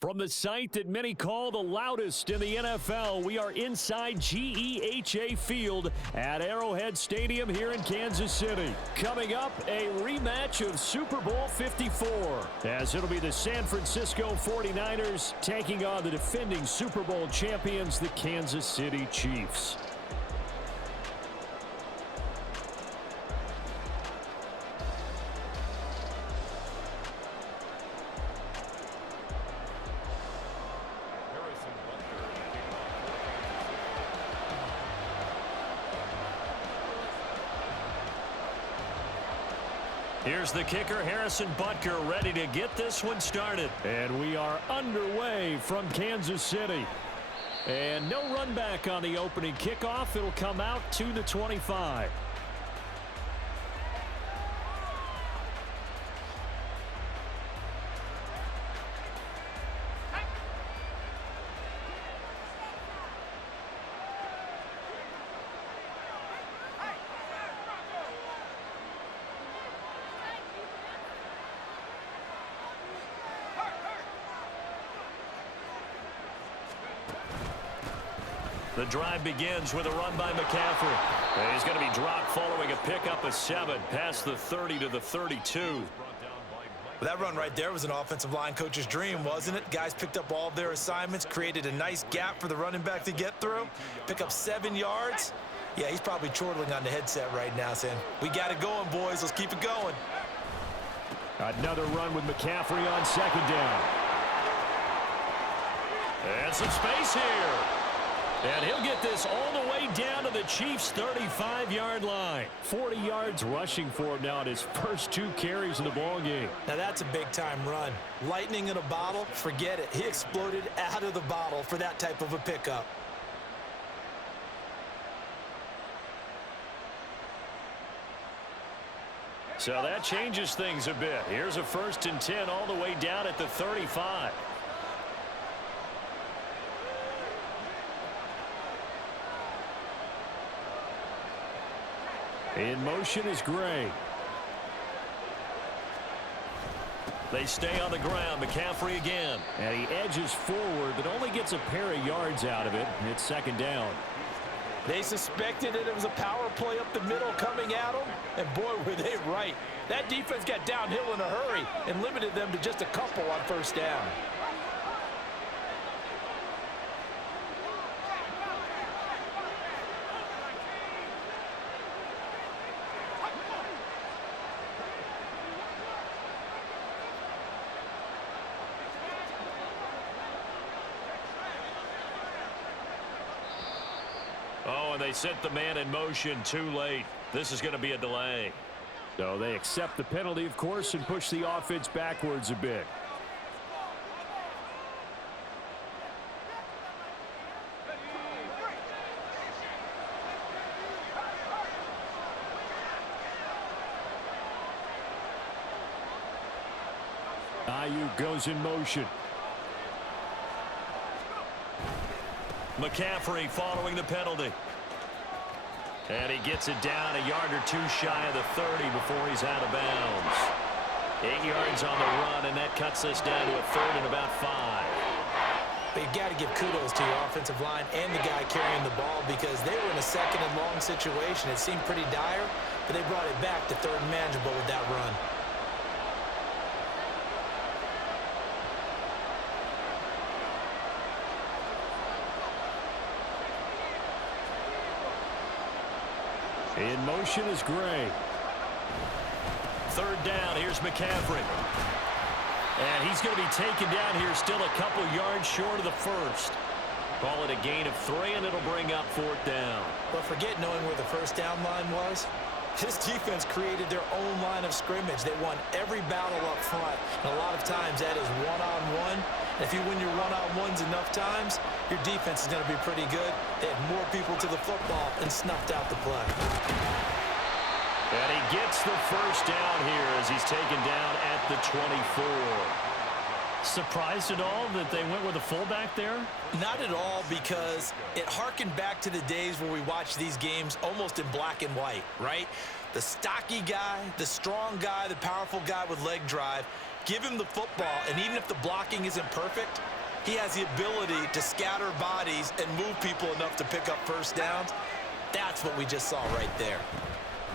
From the site that many call the loudest in the NFL, we are inside GEHA Field at Arrowhead Stadium here in Kansas City. Coming up, a rematch of Super Bowl 54, as it'll be the San Francisco 49ers taking on the defending Super Bowl champions, the Kansas City Chiefs. Here's the kicker, Harrison Butker, ready to get this one started. And we are underway from Kansas City. And no run back on the opening kickoff. It'll come out to the 25. The drive begins with a run by McCaffrey. And he's going to be dropped following a pickup of 7 past the 30 to the 32. Well, that run right there was an offensive line coach's dream, wasn't it? Guys picked up all of their assignments, created a nice gap for the running back to get through, pick up 7 yards. Yeah, he's probably chortling on the headset right now saying, we got it going, boys. Let's keep it going. Another run with McCaffrey on second down. And some space here. And he'll get this all the way down to the Chiefs' 35-yard line. 40 yards rushing for him now in his first 2 carries of the ballgame. Now that's a big-time run. Lightning in a bottle, forget it. He exploded out of the bottle for that type of a pickup. So that changes things a bit. Here's a 1st and 10 all the way down at the 35. In motion is Gray. They stay on the ground. McCaffrey again. And he edges forward, but only gets a pair of yards out of it. It's second down. They suspected it was a power play up the middle coming at them, and boy, were they right. That defense got downhill in a hurry and limited them to just a couple on 1st down. Oh, and they sent the man in motion too late. This is going to be a delay. So they accept the penalty, of course, and push the offense backwards a bit. Ayuk goes in motion. McCaffrey following the penalty. And he gets it down a yard or 2 shy of the 30 before he's out of bounds. 8 yards on the run, and that cuts us down to a 3rd and about 5. But you got to give kudos to your offensive line and the guy carrying the ball because they were in a 2nd and long situation. It seemed pretty dire, but they brought it back to 3rd and manageable with that run. In motion is Gray. 3rd down, here's McCaffrey. And he's going to be taken down here still a couple yards short of the 1st. Call it a gain of 3, and it'll bring up 4th down. But forget knowing where the 1st down line was. This defense created their own line of scrimmage. They won every battle up front. And a lot of times that is one-on-one. And if you win your one-on-ones enough times, your defense is going to be pretty good. They had more people to the football and snuffed out the play. And he gets the 1st down here as he's taken down at the 24. Surprised at all that they went with a fullback there? Not at all, because it harkened back to the days where we watched these games almost in black and white, right? The stocky guy, the strong guy, the powerful guy with leg drive Give him the football, and even if the blocking isn't perfect, he has the ability to scatter bodies and move people enough to pick up first downs. That's what we just saw right there.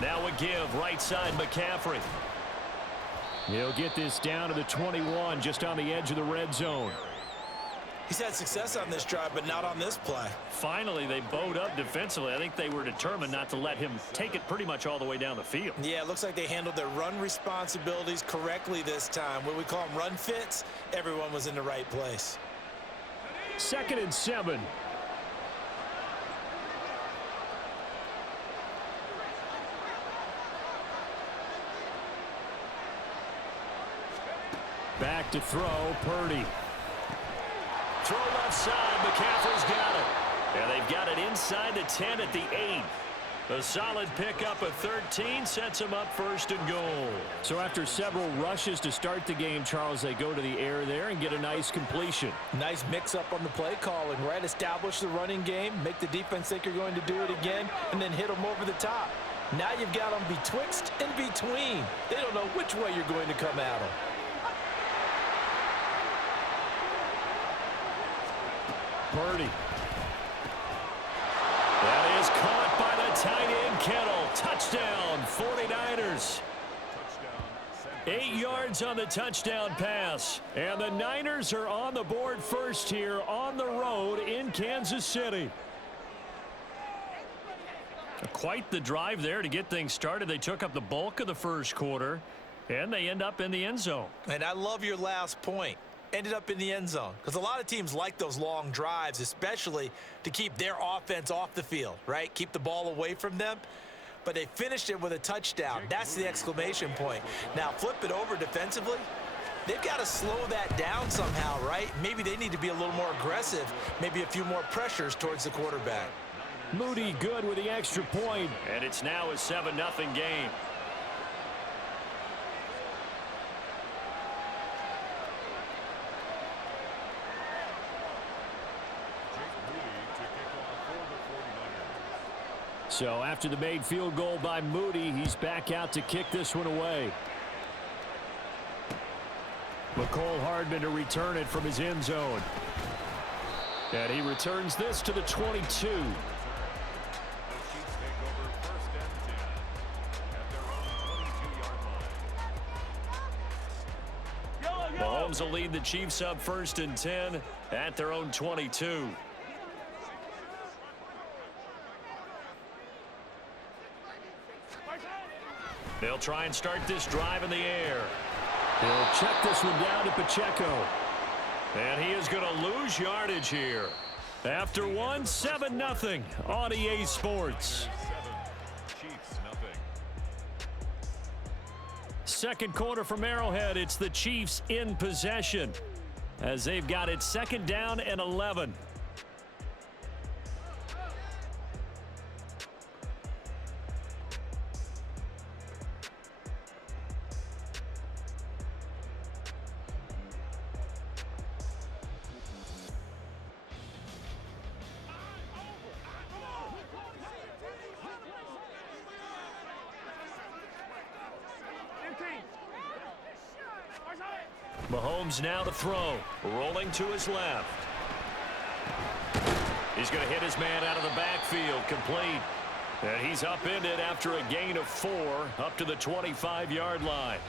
Now a give, right side McCaffrey. He'll get this down to the 21, just on the edge of the red zone. He's had success on this drive, but not on this play. Finally, they bowed up defensively. I think they were determined not to let him take it pretty much all the way down the field. Yeah, it looks like they handled their run responsibilities correctly this time. When we call them run fits, everyone was in the right place. 2nd and 7. Back to throw, Purdy. Throw left side, McCaffrey's got it. And they've got it inside the 10 at the 8. A solid pickup of 13 sets them up 1st and goal. So after several rushes to start the game, Charles, they go to the air there and get a nice completion. Nice mix-up on the play calling, right? Establish the running game, make the defense think you're going to do it again, and then hit them over the top. Now you've got them betwixt and between. They don't know which way you're going to come at them. Purdy. That is caught by the tight end, Kittle. Touchdown, 49ers. 8 yards on the touchdown pass. And the Niners are on the board first here on the road in Kansas City. Quite the drive there to get things started. They took up the bulk of the first quarter, and they end up in the end zone. And I love your last point. Ended up in the end zone, because a lot of teams like those long drives, especially to keep their offense off the field, right? Keep the ball away from them. But they finished it with a touchdown. That's the exclamation point. Now flip it over defensively. They've got to slow that down somehow, right? Maybe they need to be a little more aggressive, maybe a few more pressures towards the quarterback. Moody good with the extra point, and it's now a 7-0 game. So after the made field goal by Moody, he's back out to kick this one away. McCole Hardman to return it from his end zone. And he returns this to the 22. Mahomes will lead the Chiefs up 1st and 10 at their own 22. They'll try and start this drive in the air. He'll check this one down to Pacheco. And he is going to lose yardage here. After one, 7-0 on EA Sports. Second quarter from Arrowhead. It's the Chiefs in possession as they've got it 2nd down and 11. Mahomes now to throw. Rolling to his left. He's going to hit his man out of the backfield. Complete. And he's upended after a gain of 4 up to the 25-yard line.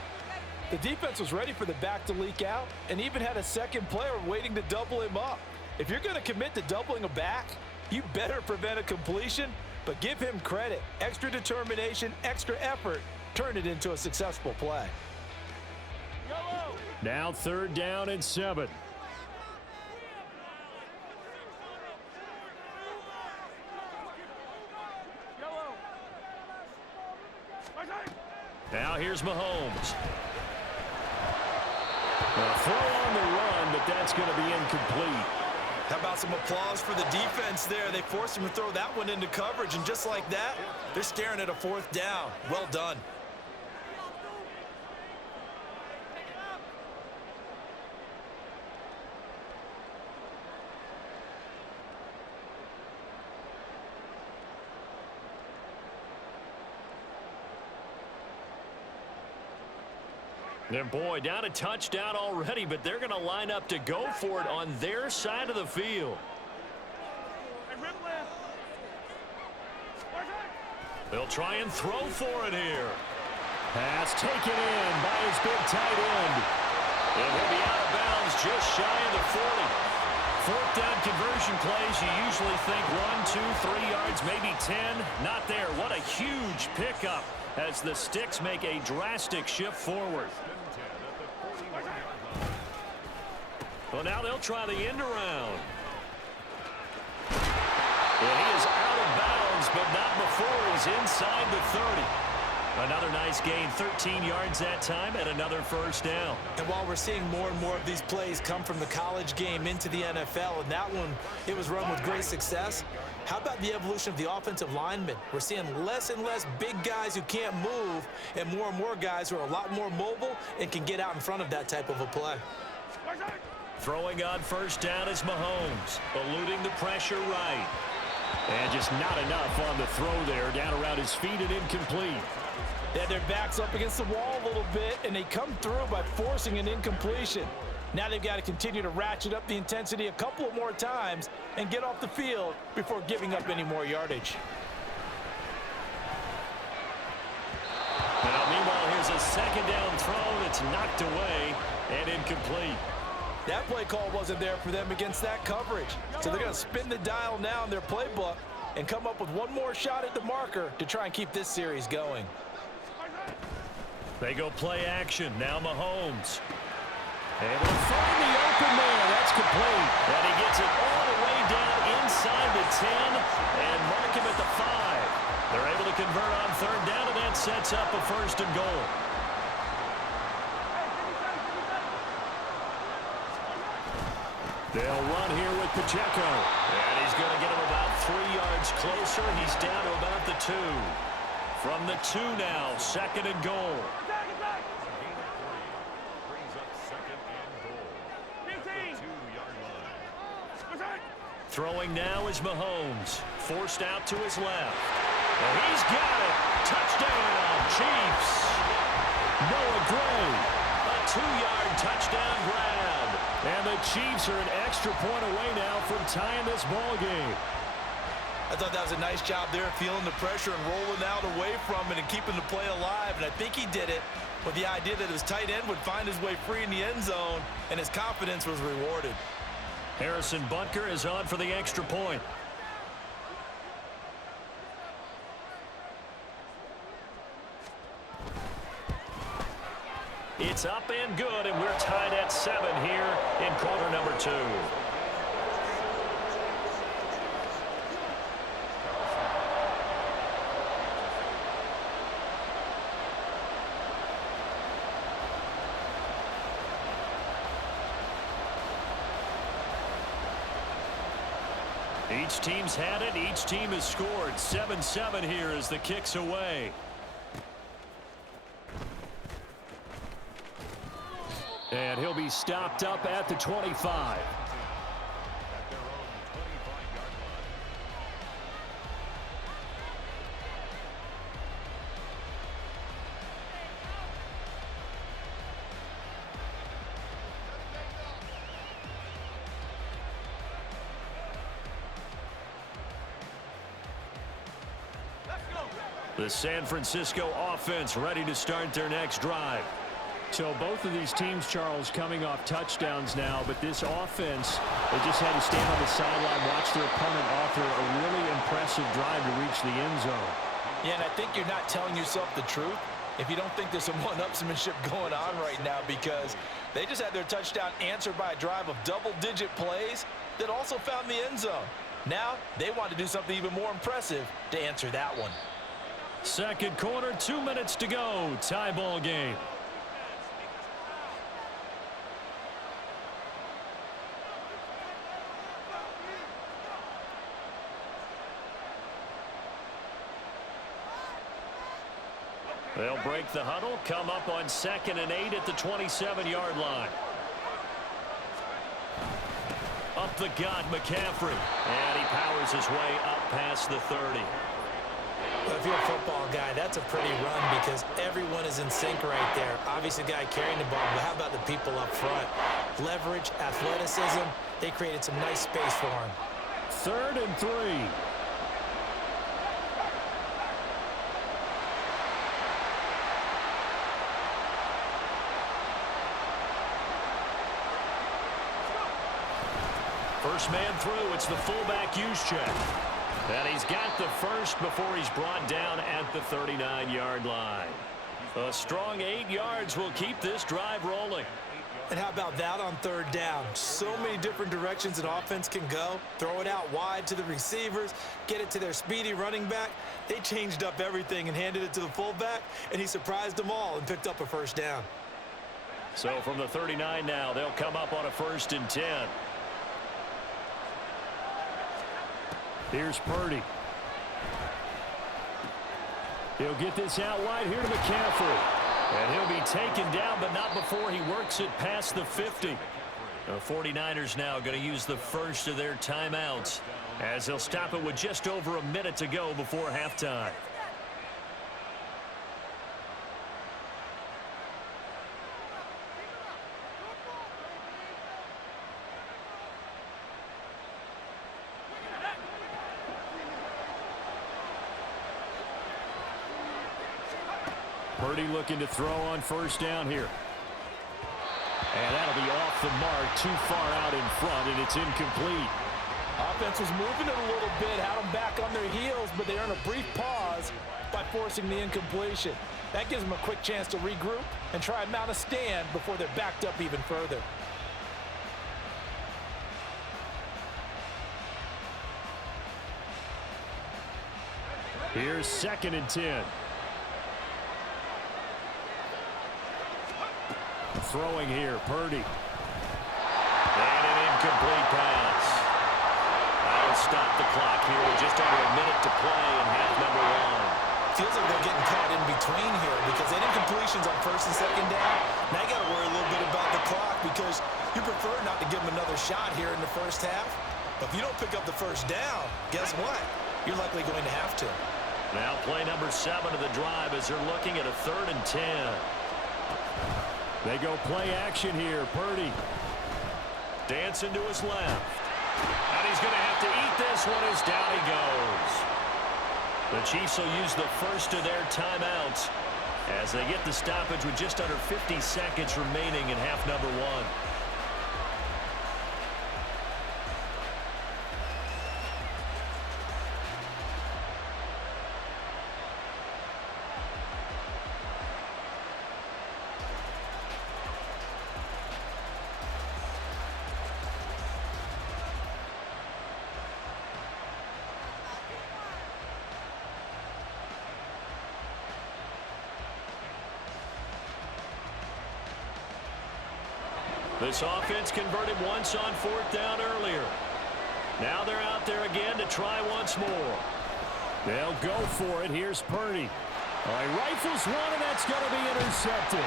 The defense was ready for the back to leak out and even had a second player waiting to double him up. If you're going to commit to doubling a back, you better prevent a completion, but give him credit. Extra determination, extra effort, turn it into a successful play. Now 3rd down and 7. Now here's Mahomes. A throw on the run, but that's going to be incomplete. How about some applause for the defense there? They forced him to throw that one into coverage, and just like that, they're staring at a 4th down. Well done. And boy, down a touchdown already, but they're going to line up to go for it on their side of the field. They'll try and throw for it here. Pass taken in by his big tight end. And he'll be out of bounds just shy of the 40. Fourth down conversion plays, you usually think 1, 2, 3 yards, maybe 10. Not there. What a huge pickup as the Sticks make a drastic shift forward. Well, now they'll try the end around. And he is out of bounds, but not before he's inside the 30. Another nice gain, 13 yards that time, and another first down. And while we're seeing more and more of these plays come from the college game into the NFL, and that one, it was run with great success, how about the evolution of the offensive linemen? We're seeing less and less big guys who can't move, and more guys who are a lot more mobile and can get out in front of that type of a play. Throwing on first down is Mahomes, eluding the pressure right. And just not enough on the throw there, down around his feet and incomplete. They had their backs up against the wall a little bit, and they come through by forcing an incompletion. Now they've got to continue to ratchet up the intensity a couple of more times and get off the field before giving up any more yardage. Now, meanwhile, here's a second down throw that's knocked away and incomplete. That play call wasn't there for them against that coverage. So they're going to spin the dial now in their playbook and come up with one more shot at the marker to try and keep this series going. They go play action. Now Mahomes. Able to find the open man. That's complete. And he gets it all the way down inside the 10 and mark him at the 5. They're able to convert on third down, and that sets up a first and goal. They'll run here with Pacheco. And he's going to get him about 3 yards closer. He's down to about the 2. From the 2 now, second and goal. Throwing now is Mahomes. Forced out to his left. And he's got it. Touchdown, Chiefs. Noah Gray. A 2-yard touchdown grab. And the Chiefs are an extra point away now from tying this ball game. I thought that was a nice job there, feeling the pressure and rolling out away from it and keeping the play alive. And I think he did it with the idea that his tight end would find his way free in the end zone, and his confidence was rewarded. Harrison Butker is on for the extra point. It's up and good, and we're tied at 7 here in quarter number 2. Each team's had it. Each team has scored. 7-7 here as the kick's away. And he'll be stopped up at the 25. The San Francisco offense ready to start their next drive. So both of these teams, Charles, coming off touchdowns now, but this offense, they just had to stand on the sideline, watch their opponent offer a really impressive drive to reach the end zone. Yeah, and I think you're not telling yourself the truth if you don't think there's some one-upsmanship going on right now, because they just had their touchdown answered by a drive of double-digit plays that also found the end zone. Now they want to do something even more impressive to answer that one. Second quarter, 2 minutes to go. Tie ball game. They'll break the huddle, come up on 2nd and 8 at the 27-yard line. Up the gut, McCaffrey. And he powers his way up past the 30. Well, if you're a football guy, that's a pretty run because everyone is in sync right there. Obviously, the guy carrying the ball, but how about the people up front? Leverage, athleticism, they created some nice space for him. 3rd and 3. First man through, it's the fullback use check. And he's got the first before he's brought down at the 39-yard line. A strong 8 yards will keep this drive rolling. And how about that on 3rd down? So many different directions an offense can go. Throw it out wide to the receivers, get it to their speedy running back. They changed up everything and handed it to the fullback, and he surprised them all and picked up a first down. So from the 39 now, they'll come up on a 1st and 10. Here's Purdy. He'll get this out wide here to McCaffrey. And he'll be taken down, but not before he works it past the 50. The 49ers now going to use the first of their timeouts as they'll stop it with just over a minute to go before halftime. Purdy looking to throw on 1st down here. And that'll be off the mark, too far out in front, and it's incomplete. Offense was moving it a little bit, had them back on their heels, but they earned a brief pause by forcing the incompletion. That gives them a quick chance to regroup and try and mount a stand before they're backed up even further. Here's 2nd and 10. Throwing here, Purdy. And an incomplete pass. That'll stop the clock here with just under a minute to play in half number 1. Feels like they're getting caught in between here because they did completions on 1st and 2nd down. Now you got to worry a little bit about the clock because you prefer not to give them another shot here in the 1st half. But if you don't pick up the 1st down, guess what? You're likely going to have to. Now play number 7 of the drive as they're looking at a 3rd and 10. They go play action here. Purdy dancing to his left. And he's going to have to eat this one as down he goes. The Chiefs will use the first of their timeouts as they get the stoppage with just under 50 seconds remaining in half number 1. This offense converted once on 4th down earlier. Now they're out there again to try once more. They'll go for it. Here's Purdy. He rifles one, and that's going to be intercepted.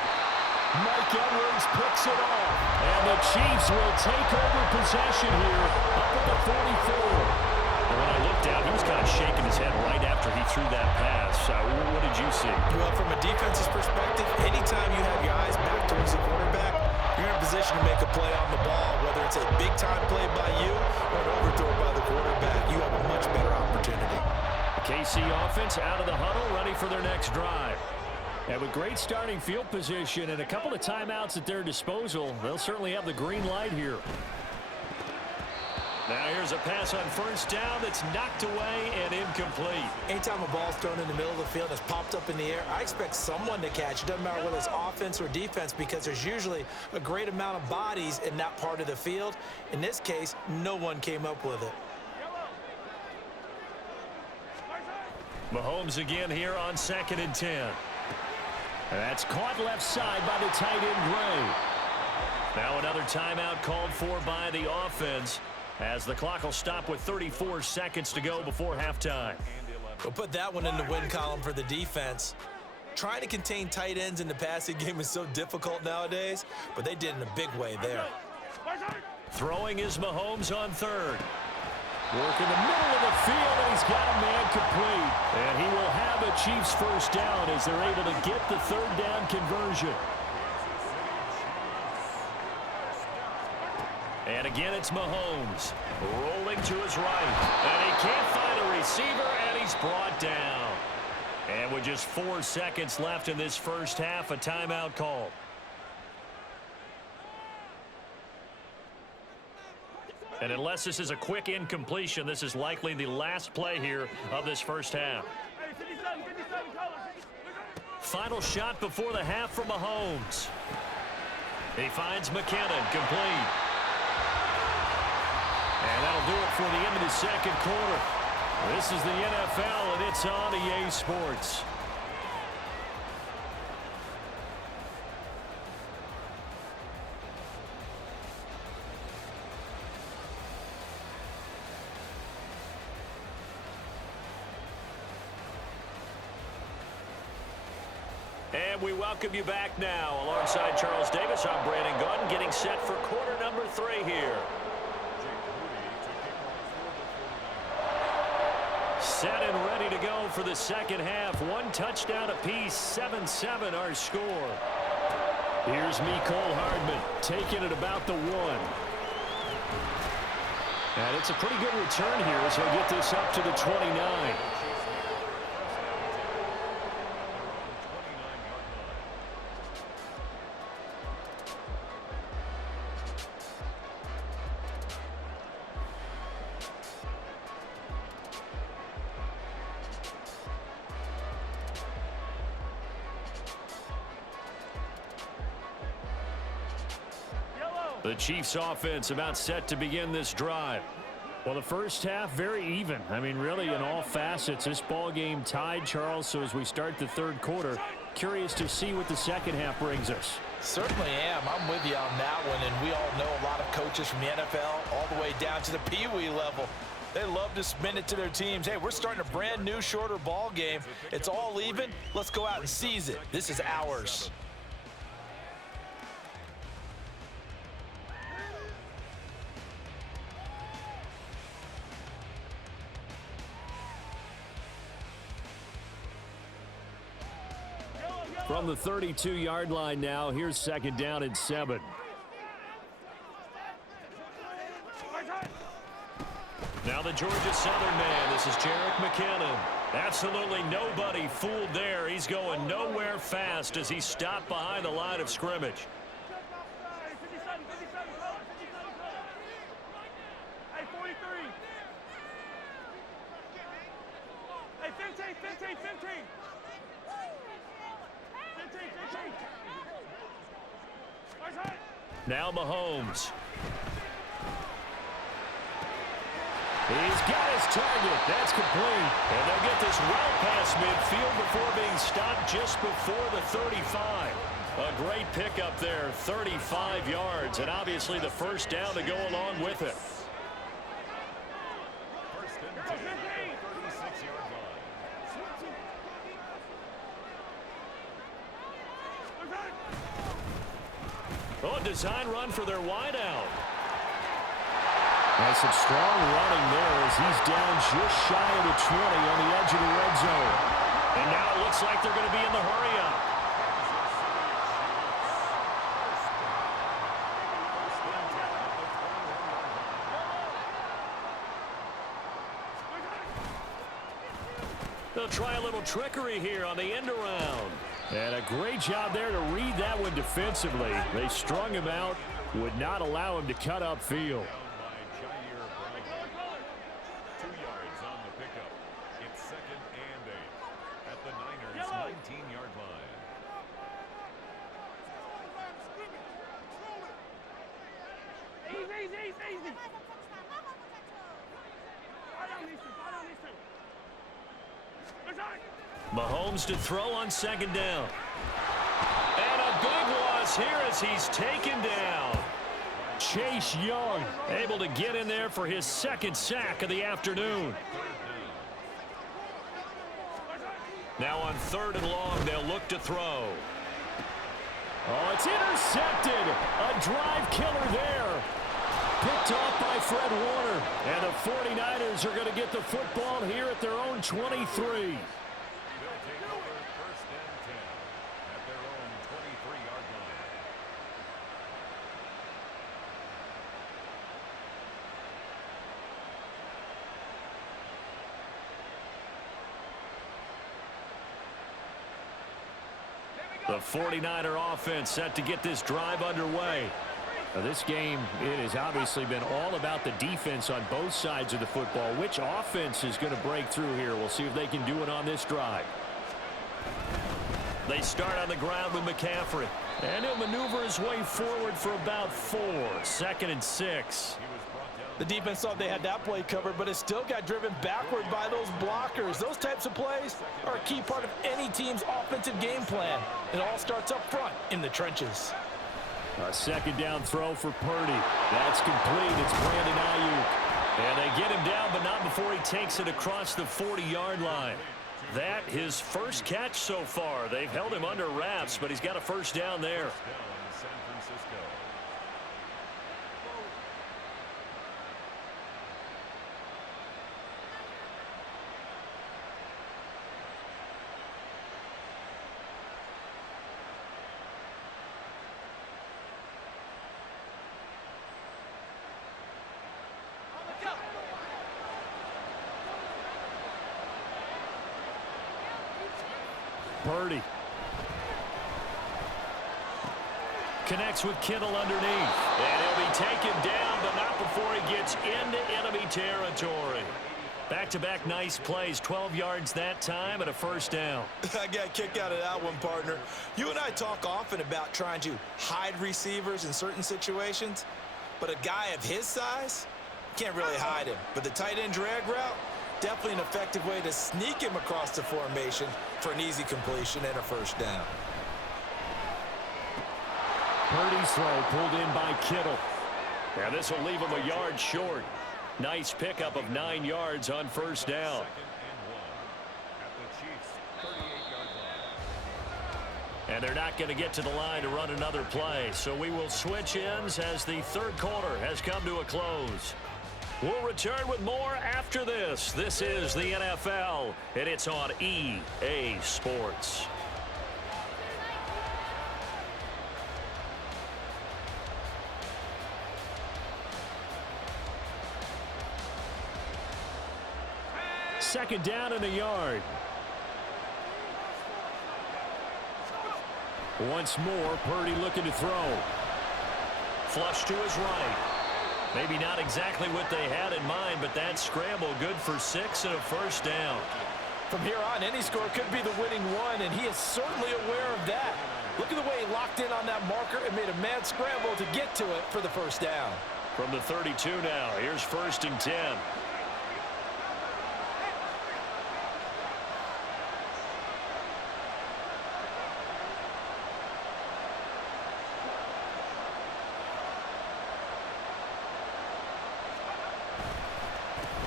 Mike Edwards picks it off. And the Chiefs will take over possession here up at the 44. And when I looked out, he was kind of shaking his head right after he threw that pass. What did you see? Well, from a defense's perspective, anytime you have your eyes back towards the quarterback, you're in a position to make a play on the ball, whether it's a big-time play by you or an overthrow by the quarterback. You have a much better opportunity. The KC offense out of the huddle, ready for their next drive. And with great starting field position and a couple of timeouts at their disposal, they'll certainly have the green light here. Now here's a pass on 1st down that's knocked away and incomplete. Anytime a ball's thrown in the middle of the field that's popped up in the air, I expect someone to catch it. Doesn't matter whether it's offense or defense because there's usually a great amount of bodies in that part of the field. In this case, no one came up with it. Mahomes again here on 2nd and 10. That's caught left side by the tight end Gray. Now another timeout called for by the offense as the clock will stop with 34 seconds to go before halftime. We'll put that one in the win column for the defense. Trying to contain tight ends in the passing game is so difficult nowadays, but they did in a big way there. Throwing is Mahomes on 3rd. Work in the middle of the field, and he's got a man complete. And he will have a Chiefs first down as they're able to get the third down conversion. And again, it's Mahomes rolling to his right. And he can't find a receiver, and he's brought down. And with just 4 seconds left in this first half, a timeout call. And unless this is a quick incompletion, this is likely the last play here of this first half. Final shot before the half from Mahomes. He finds McKinnon, complete. And that'll do it for the end of the second quarter. This is the NFL, and it's on EA Sports. And we welcome you back now. Alongside Charles Davis, I'm Brandon Gunn, getting set for quarter number 3 here. Set and ready to go for the second half. 1 touchdown apiece, 7-7 our score. Here's Mecole Hardman taking it about the 1. And it's a pretty good return here as he'll get this up to the 29. The Chiefs offense about set to begin this drive. Well, the first half very even. I mean, really in all facets. This ball game tied, Charles. So as we start the third quarter, curious to see what the second half brings us. Certainly am. I'm with you on that one. And we all know a lot of coaches from the NFL all the way down to the Pee-wee level. They love to spin it to their teams. Hey, we're starting a brand new shorter ball game. It's all even. Let's go out and seize it. This is ours. From the 32-yard line now, here's second down and 7. Now the Georgia Southern man, this is Jerick McKinnon. Absolutely nobody fooled there. He's going nowhere fast as he stopped behind the line of scrimmage. Now Mahomes. He's got his target. That's complete. And they'll get this well past midfield before being stopped just before the 35. A great pickup there, 35 yards. And obviously the first down to go along with it. Oh, design run for their wideout. That's some strong running there as he's down just shy of the 20 on the edge of the red zone. And now it looks like they're going to be in the hurry-up. They'll try a little trickery here on the end around. And a great job there to read that one defensively. They strung him out, would not allow him to cut upfield. 2 yards on the pickup. It's 2nd and 8 at the Niners' 19-yard line. Easy. Mahomes to throw on second down. And a big loss here as he's taken down. Chase Young able to get in there for his 2nd sack of the afternoon. Now on 3rd and long, they'll look to throw. Oh, it's intercepted. A drive killer there. Picked off by Fred Warner. And the 49ers are going to get the football here at their own 23. They'll take over first and 10 at their own 23-yard line. The 49er offense set to get this drive underway. Now this game, it has obviously been all about the defense on both sides of the football. Which offense is going to break through here? We'll see if they can do it on this drive. They start on the ground with McCaffrey. And he'll maneuver his way forward for about 4. 2nd and 6. The defense thought they had that play covered, but it still got driven backward by those blockers. Those types of plays are a key part of any team's offensive game plan. It all starts up front in the trenches. A 2nd down throw for Purdy. That's complete. It's Brandon Ayuk. And they get him down, but not before he takes it across the 40-yard line. That his first catch so far. They've held him under wraps, but he's got a first down there. Down San Francisco. Purdy connects with Kittle underneath. And he'll be taken down, but not before he gets into enemy territory. Back-to-back nice plays, 12 yards that time and a first down. I got a kick out of that one, partner. You and I talk often about trying to hide receivers in certain situations, but a guy of his size can't really hide him. But the tight end drag route, definitely an effective way to sneak him across the formation for an easy completion and a first down. Purdy's throw pulled in by Kittle. Now this will leave him a yard short. Nice pickup of 9 yards on first down. 2nd and 1 at the Chiefs' 38-yard line. And they're not going to get to the line to run another play. So we will switch ends as the third quarter has come to a close. We'll return with more after this. This is the NFL, and it's on EA Sports. Second down in the yard. Once more, Purdy looking to throw. Flush to his right. Maybe not exactly what they had in mind, but that scramble good for 6 and a first down. From here on, any score could be the winning one, and he is certainly aware of that. Look at the way he locked in on that marker and made a mad scramble to get to it for the first down. From the 32 now, here's 1st and 10.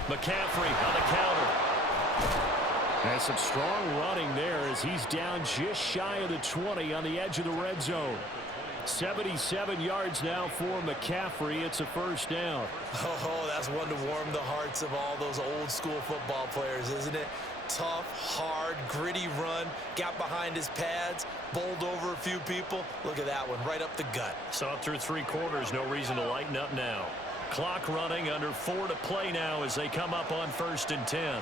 McCaffrey on the counter. And some strong running there as he's down just shy of the 20 on the edge of the red zone. 77 yards now for McCaffrey. It's a first down. Oh, that's one to warm the hearts of all those old school football players, isn't it? Tough, hard, gritty run. Got behind his pads, bowled over a few people. Look at that one, right up the gut. Saw through 3 quarters. No reason to lighten up now. Clock running, under 4 to play now as they come up on 1st and 10.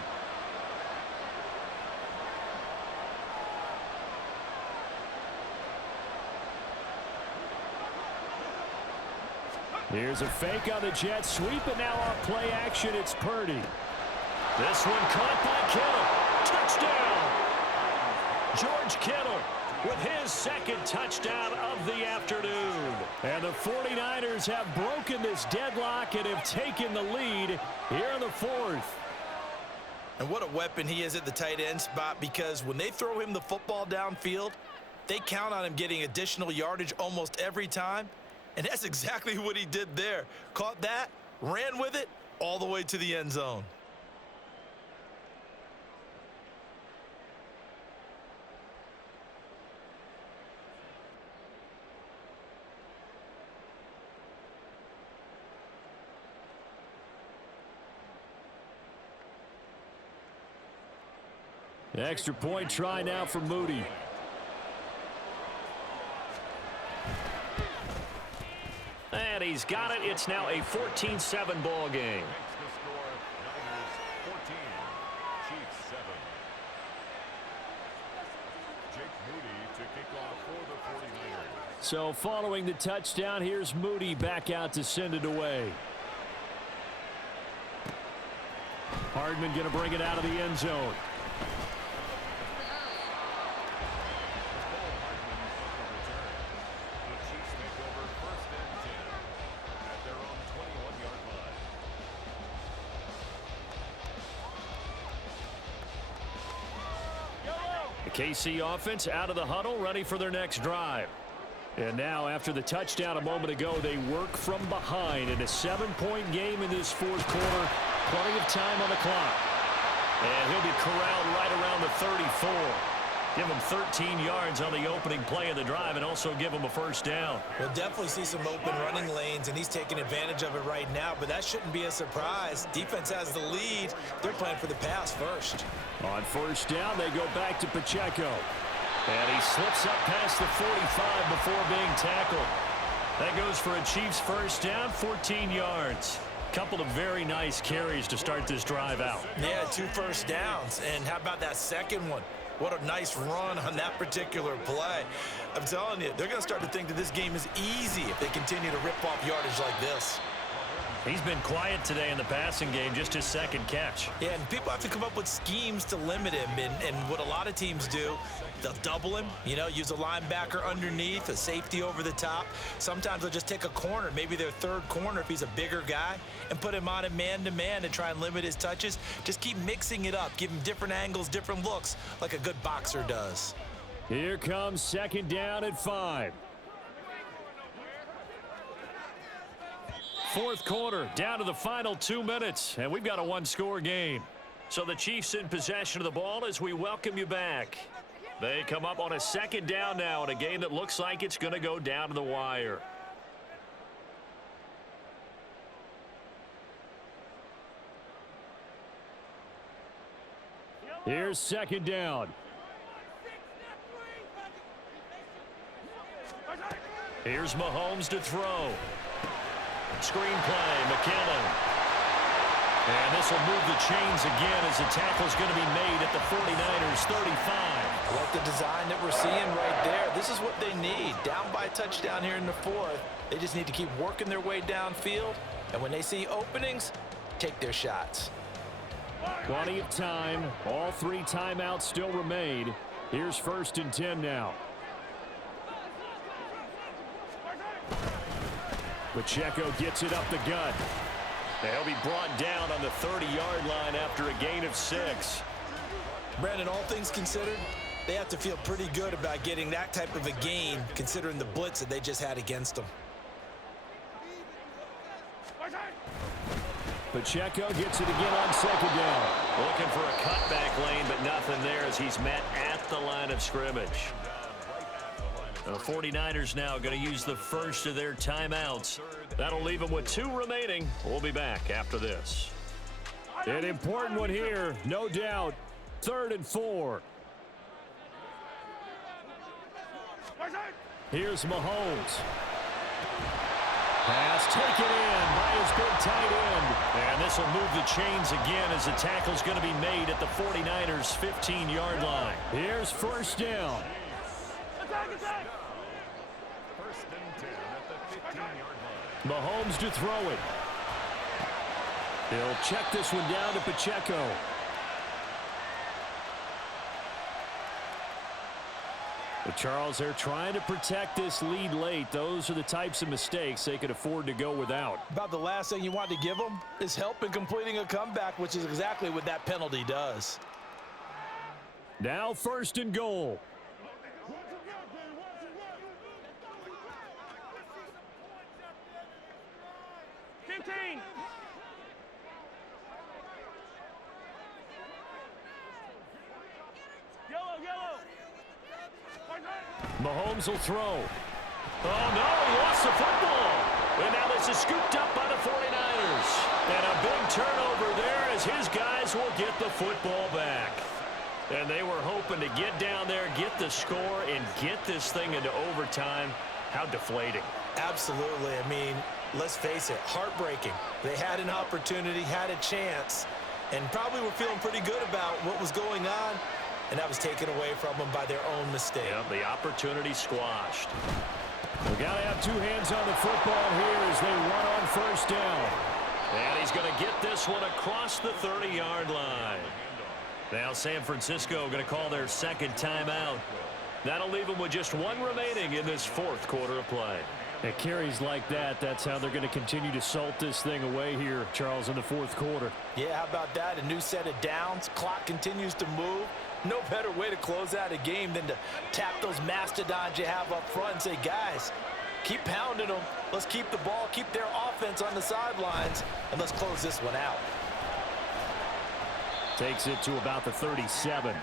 Here's a fake on the jet sweep, and now off play action, it's Purdy. This one caught by Kittle. Touchdown! George Kittle with his 2nd touchdown of the afternoon. And the 49ers have broken this deadlock and have taken the lead here in the 4th. And what a weapon he is at the tight end spot, because when they throw him the football downfield, they count on him getting additional yardage almost every time. And that's exactly what he did there. Caught that, ran with it, all the way to the end zone. Extra point try now for Moody. And he's got it. It's now a 14-7 ball game. Makes the score Niners 14, Chiefs 7. Jake Moody to kick off for the 49ers. So following the touchdown, here's Moody back out to send it away. Hardman going to bring it out of the end zone. The KC offense out of the huddle, ready for their next drive. And now, after the touchdown a moment ago, they work from behind in a 7-point game in this fourth quarter. Plenty of time on the clock. And he'll be corralled right around the 34. Give him 13 yards on the opening play of the drive and also give him a first down. We'll definitely see some open running lanes, and he's taking advantage of it right now, but that shouldn't be a surprise. Defense has the lead. They're playing for the pass first. On first down, they go back to Pacheco. And he slips up past the 45 before being tackled. That goes for a Chiefs first down, 14 yards. Couple of very nice carries to start this drive out. Yeah, 2 first downs. And how about that second one? What a nice run on that particular play. I'm telling you, they're going to start to think that this game is easy if they continue to rip off yardage like this. He's been quiet today in the passing game, just his second catch. Yeah, and people have to come up with schemes to limit him. And what a lot of teams do, they'll double him, use a linebacker underneath, a safety over the top. Sometimes they'll just take a corner, maybe their third corner if he's a bigger guy, and put him on a man-to-man and try and limit his touches. Just keep mixing it up. Give him different angles, different looks, like a good boxer does. Here comes second down at 5. Fourth quarter, down to the final 2 minutes, and we've got a one-score game. So the Chiefs in possession of the ball as we welcome you back. They come up on a second down now in a game that looks like it's going to go down to the wire. Here's second down. Here's Mahomes to throw. Screen play, McKinnon. And this will move the chains again as the tackle's going to be made at the 49ers 35. I like the design that we're seeing right there. This is what they need. Down by a touchdown here in the fourth. They just need to keep working their way downfield. And when they see openings, take their shots. Plenty of time. All 3 timeouts still remain. Here's first and 10 now. Pacheco gets it up the gut. They'll be brought down on the 30-yard line after a gain of 6. Brandon, all things considered, they have to feel pretty good about getting that type of a gain considering the blitz that they just had against them. Pacheco gets it again on second down. Looking for a cutback lane, but nothing there as he's met at the line of scrimmage. The 49ers now going to use the first of their timeouts. That'll leave them with 2 remaining. We'll be back after this. An important one here, no doubt. 3rd and 4. Here's Mahomes. Pass taken in by his big tight end. And this will move the chains again as the tackle's going to be made at the 49ers 15-yard line. Here's first down. First and 10 at the 15-yard line. Mahomes to throw it. He'll check this one down to Pacheco. But Charles, they're trying to protect this lead late. Those are the types of mistakes they could afford to go without. About the last thing you want to give them is help in completing a comeback, which is exactly what that penalty does. Now first and goal. Mahomes will throw. Oh, no, he lost the football. And now this is scooped up by the 49ers. And a big turnover there as his guys will get the football back. And they were hoping to get down there, get the score, and get this thing into overtime. How deflating. Absolutely. I mean, let's face it, heartbreaking. They had an opportunity, had a chance, and probably were feeling pretty good about what was going on, and that was taken away from them by their own mistake. Yep, the opportunity squashed. We got to have two hands on the football here as they run on first down. And he's going to get this one across the 30-yard line. Now San Francisco going to call their second timeout. That'll leave them with just one remaining in this fourth quarter of play. At carries like that, that's how they're going to continue to salt this thing away here, Charles, in the fourth quarter. Yeah, how about that? A new set of downs. Clock continues to move. No better way to close out a game than to tap those mastodons you have up front and say, guys, keep pounding them. Let's keep the ball, keep their offense on the sidelines, and let's close this one out. Takes it to about the 37.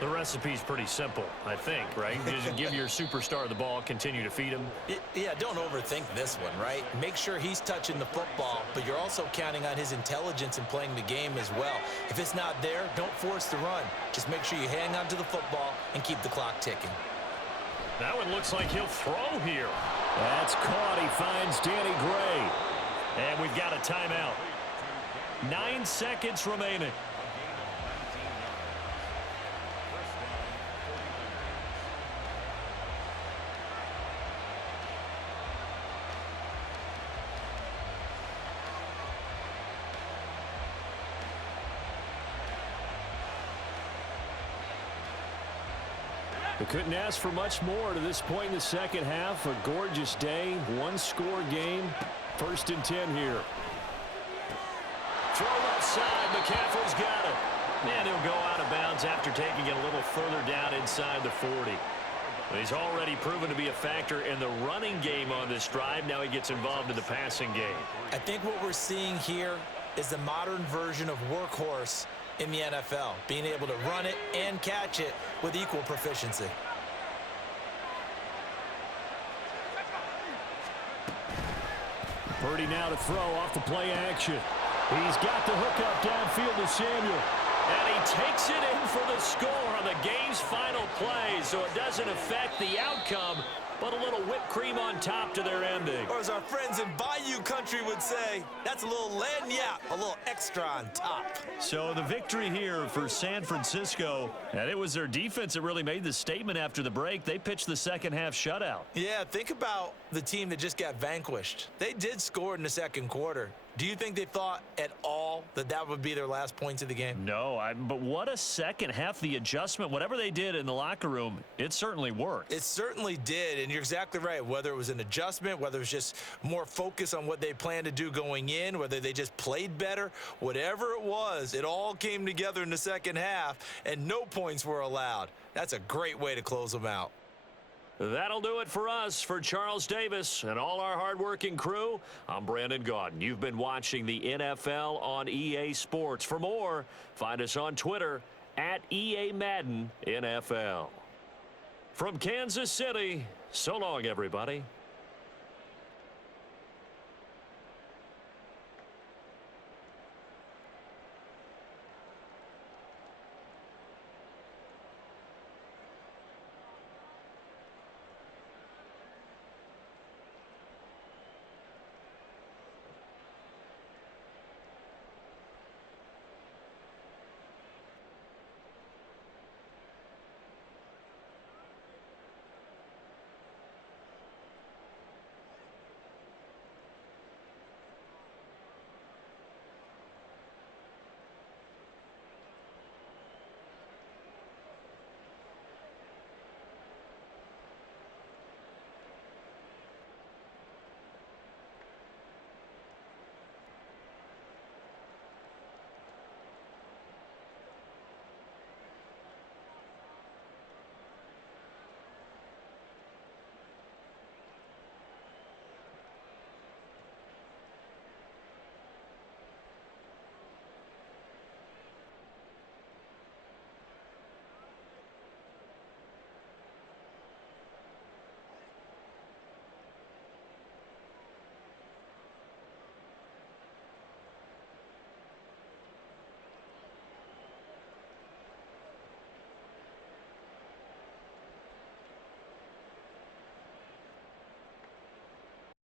The recipe's pretty simple, I think, right? You just give your superstar the ball, continue to feed him. Yeah, don't overthink this one, right? Make sure he's touching the football, but you're also counting on his intelligence in playing the game as well. If it's not there, don't force the run. Just make sure you hang on to the football and keep the clock ticking. That one looks like he'll throw here. That's caught. He finds Danny Gray. And we've got a timeout. 9 seconds remaining. They couldn't ask for much more to this point in the second half. A gorgeous day, one-score game. 1st and 10 here. Throw left side. McCaffrey's got it. And he'll go out of bounds after taking it a little further down inside the 40. He's already proven to be a factor in the running game on this drive. Now he gets involved in the passing game. I think what we're seeing here is the modern version of workhorse in the NFL, being able to run it and catch it with equal proficiency. Purdy now to throw off the play action. He's got the hook up downfield to Samuel. And he takes it in for the score on the game's final play, so it doesn't affect the outcome, but a little whipped cream on top to their ending. Or as our friends in Bayou Country would say, that's a little lagniappe, a little extra on top. So the victory here for San Francisco, and it was their defense that really made the statement after the break. They pitched the second half shutout. Yeah, think about the team that just got vanquished. They did score in the second quarter. Do you think they thought at all that that would be their last points of the game? No, but what a second half. The adjustment, whatever they did in the locker room, it certainly worked. It certainly did, and you're exactly right. Whether it was an adjustment, whether it was just more focus on what they planned to do going in, whether they just played better, whatever it was, it all came together in the second half, and no points were allowed. That's a great way to close them out. That'll do it for us. For Charles Davis and all our hardworking crew, I'm Brandon Gaudin. You've been watching the NFL on EA Sports. For more, find us on Twitter at EA Madden NFL. From Kansas City, so long, everybody.